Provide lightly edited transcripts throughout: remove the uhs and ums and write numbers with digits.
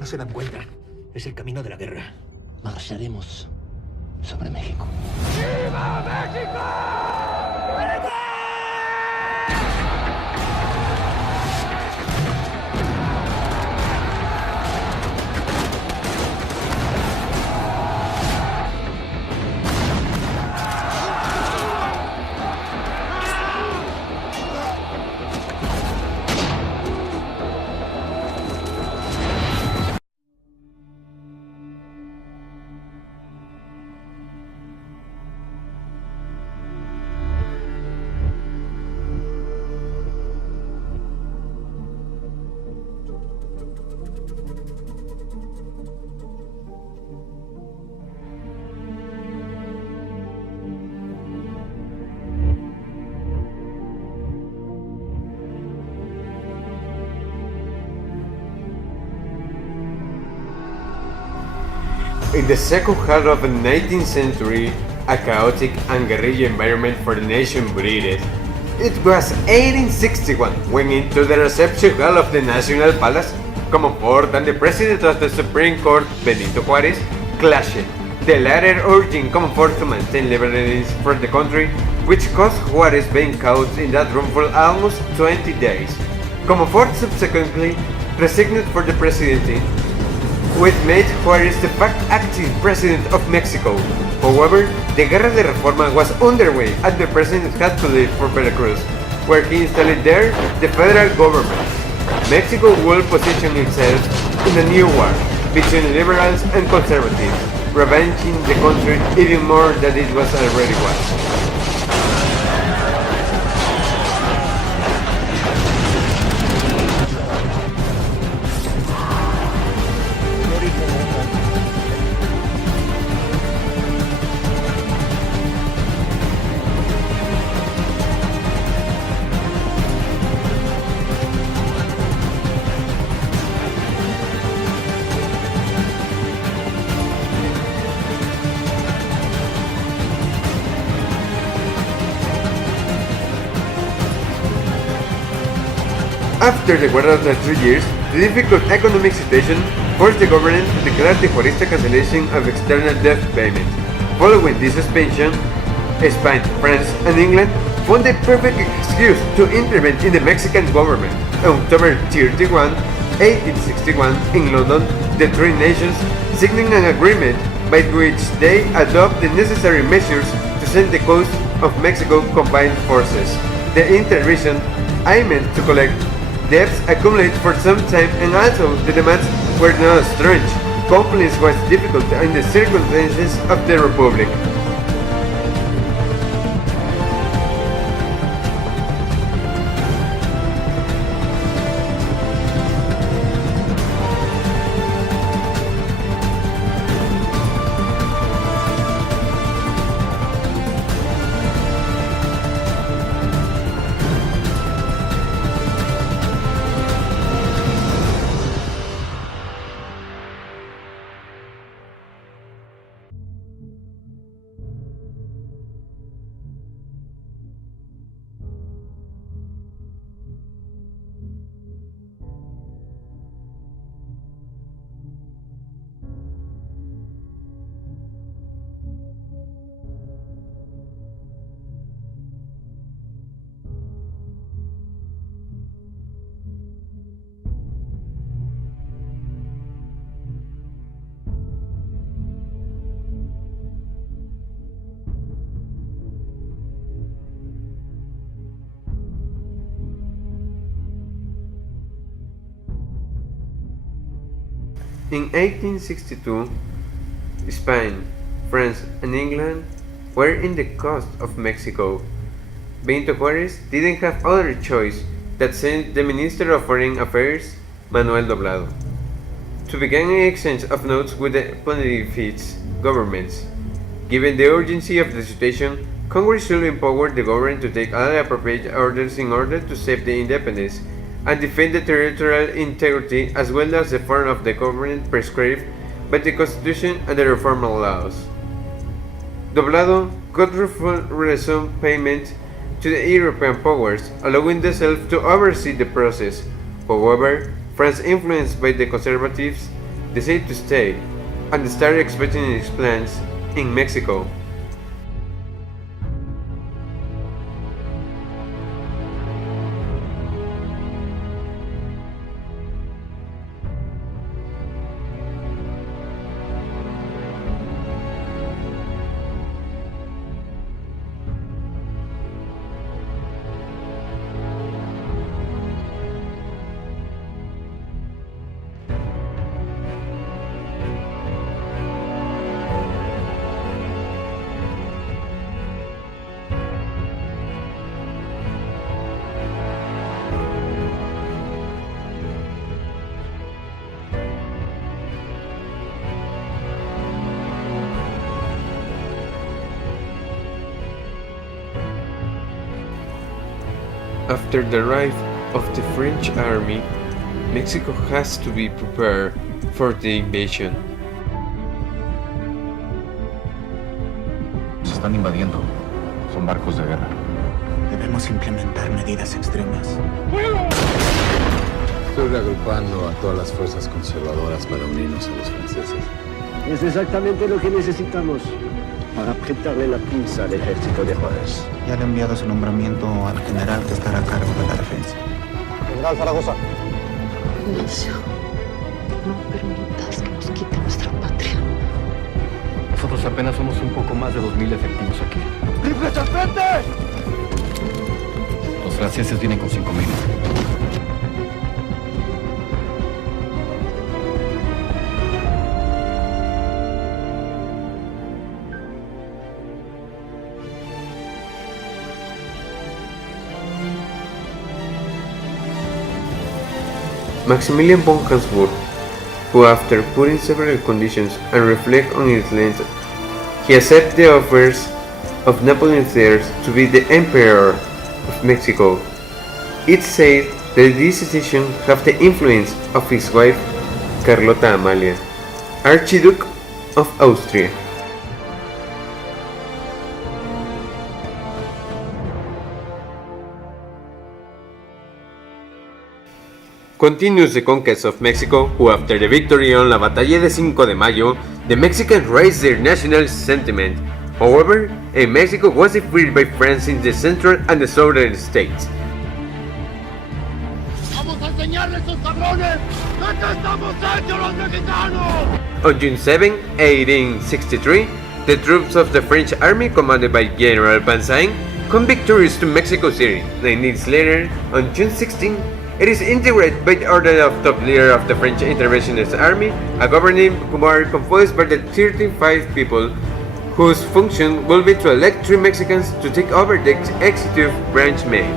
No se dan cuenta. Es el camino de la guerra. Marcharemos sobre México. ¡Viva México! In the second half of the 19th century, a chaotic and guerrilla environment for the nation breathed. It was 1861 when into the reception hall of the National Palace, Comonfort and the President of the Supreme Court, Benito Juárez, clashed. The latter urging Comonfort to maintain liberties for the country, which caused Juárez being caught in that room for almost 20 days. Comonfort subsequently resigned for the presidency, which made Juárez the fact acting president of Mexico. However, the Guerra de Reforma was underway and the president had to leave for Veracruz, where he installed there the federal government. Mexico will position itself in a new war between liberals and conservatives, revenging the country even more than it was already was. After the Guerra of the 3 years, the difficult economic situation forced the government to declare the Forista cancellation of external debt payment. Following this suspension, Spain, France, and England found the perfect excuse to intervene in the Mexican government. On October 31, 1861, in London, the three nations signed an agreement by which they adopt the necessary measures to send the coast of Mexico combined forces. The intervention aimed to collect debts accumulated for some time, and also the demands were not strange. Compliance was difficult in the circumstances of the Republic. In 1862, Spain, France, and England were in the coast of Mexico. Benito Juárez didn't have other choice than send the Minister of Foreign Affairs, Manuel Doblado, to begin an exchange of notes with the Pontifice governments. Given the urgency of the situation, Congress should empower the government to take all appropriate orders in order to save the independence and defend the territorial integrity as well as the form of the government prescribed by the Constitution and the reformal laws. Doblado could resume payment to the European powers, allowing themselves to oversee the process. However, France, influenced by the conservatives, decided to stay and started expanding its plans in Mexico. After the arrival of the French army, Mexico has to be prepared for the invasion. Se están invadiendo. Son barcos de guerra. Debemos implementar medidas extremas. Estoy reagrupando a todas las fuerzas conservadoras para unirnos a los franceses. Es exactamente lo que necesitamos para apretarle la pinza al ejército de Juárez. Ya le he enviado su nombramiento al general que estará a cargo de la defensa. General Zaragoza. Ignacio, no permitas que nos quiten nuestra patria. Nosotros apenas somos un poco más de 2000 efectivos aquí. ¡Rifles al frente! Los franceses vienen con 5000. Maximilian von Habsburg, who after putting several conditions and reflect on its length, he accepted the offers of Napoleon III to be the Emperor of Mexico. It's said that this decision had the influence of his wife, Carlota Amalia, Archduke of Austria. Continues the conquest of Mexico, who after the victory on La Batalla de 5 de Mayo, the Mexicans raised their national sentiment. However, Mexico was defeated by France in the central and the southern states. On June 7, 1863, the troops of the French army commanded by General Banzain come victorious to Mexico City. 9 years later, on June 16, it is integrated by the order of top leader of the French interventionist army, a governing board composed by the 35 people whose function will be to elect 3 Mexicans to take over the executive branch men.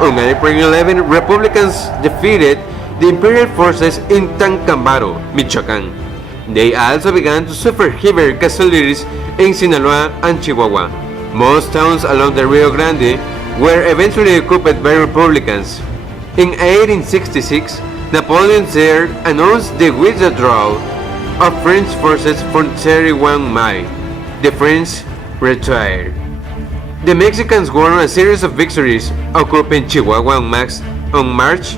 On April 11, Republicans defeated the Imperial forces in Tancambaro, Michoacán. They also began to suffer heavy casualties in Sinaloa and Chihuahua. Most towns along the Rio Grande were eventually occupied by Republicans. In 1866, Napoleon III announced the withdrawal of French forces from 31 May. The French retired. The Mexicans won a series of victories, occupying Chihuahua on March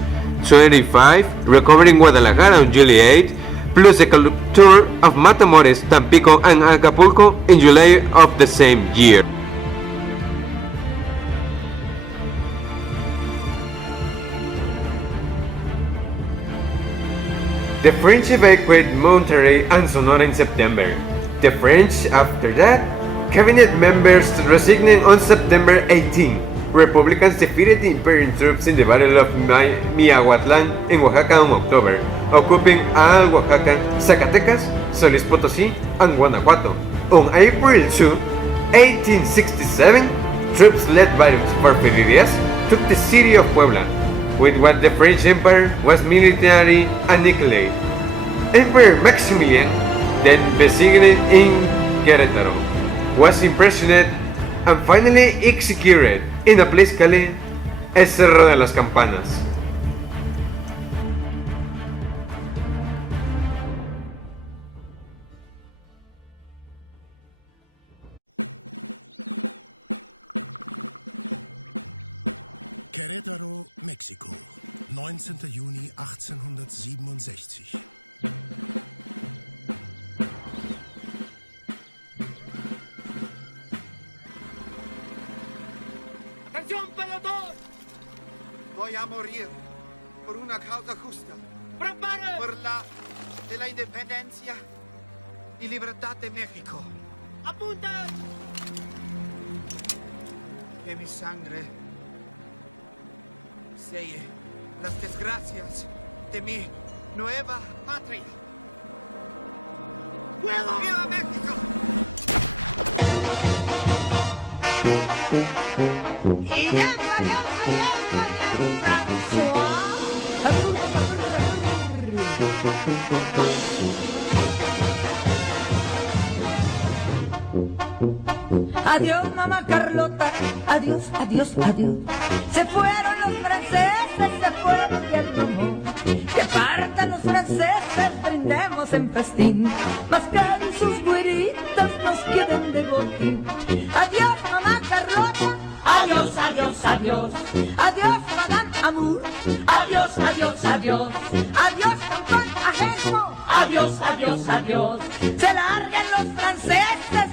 25, recovering Guadalajara on July 8, plus the capture of Matamoros, Tampico, and Acapulco in July of the same year. The French evacuated Monterrey and Sonora in September. The French, after that, cabinet members resigned on September 18. Republicans defeated the Imperial troops in the Battle of Miahuatlán in Oaxaca in October, occupying all Oaxaca, Zacatecas, San Luis Potosí, and Guanajuato. On April 2, 1867, troops led by Porfirio Díaz took the city of Puebla, with what the French Empire was military annihilated. Emperor Maximilian, then besieged in Querétaro, was imprisoned and finally executed in a place called El Cerro de las Campanas. Querétaro, Mexiko, 19. Juni 1867. ¡Atención, pelotón! Voy a morir por una causa justa. ¡Preparen! Por la de la independencia y libertad de México. ¡Apunten! Que mi sangre selle las desgracias de mi nueva patria. ¡Fuego! ¡Viva México! Y ya salió, Adiós, mamá Carlota, adiós, adiós, adiós. Se fueron los franceses, se fueron y el rumor. Que partan los franceses, brindemos en festín. Mas que en sus güeritas nos queden de botín. Adiós, mamá Carlota, adiós, adiós, adiós. Adiós, madame Amour, adiós, adiós, adiós. Adiós, Juan Ajeno, adiós, adiós, adiós. Se largan los franceses,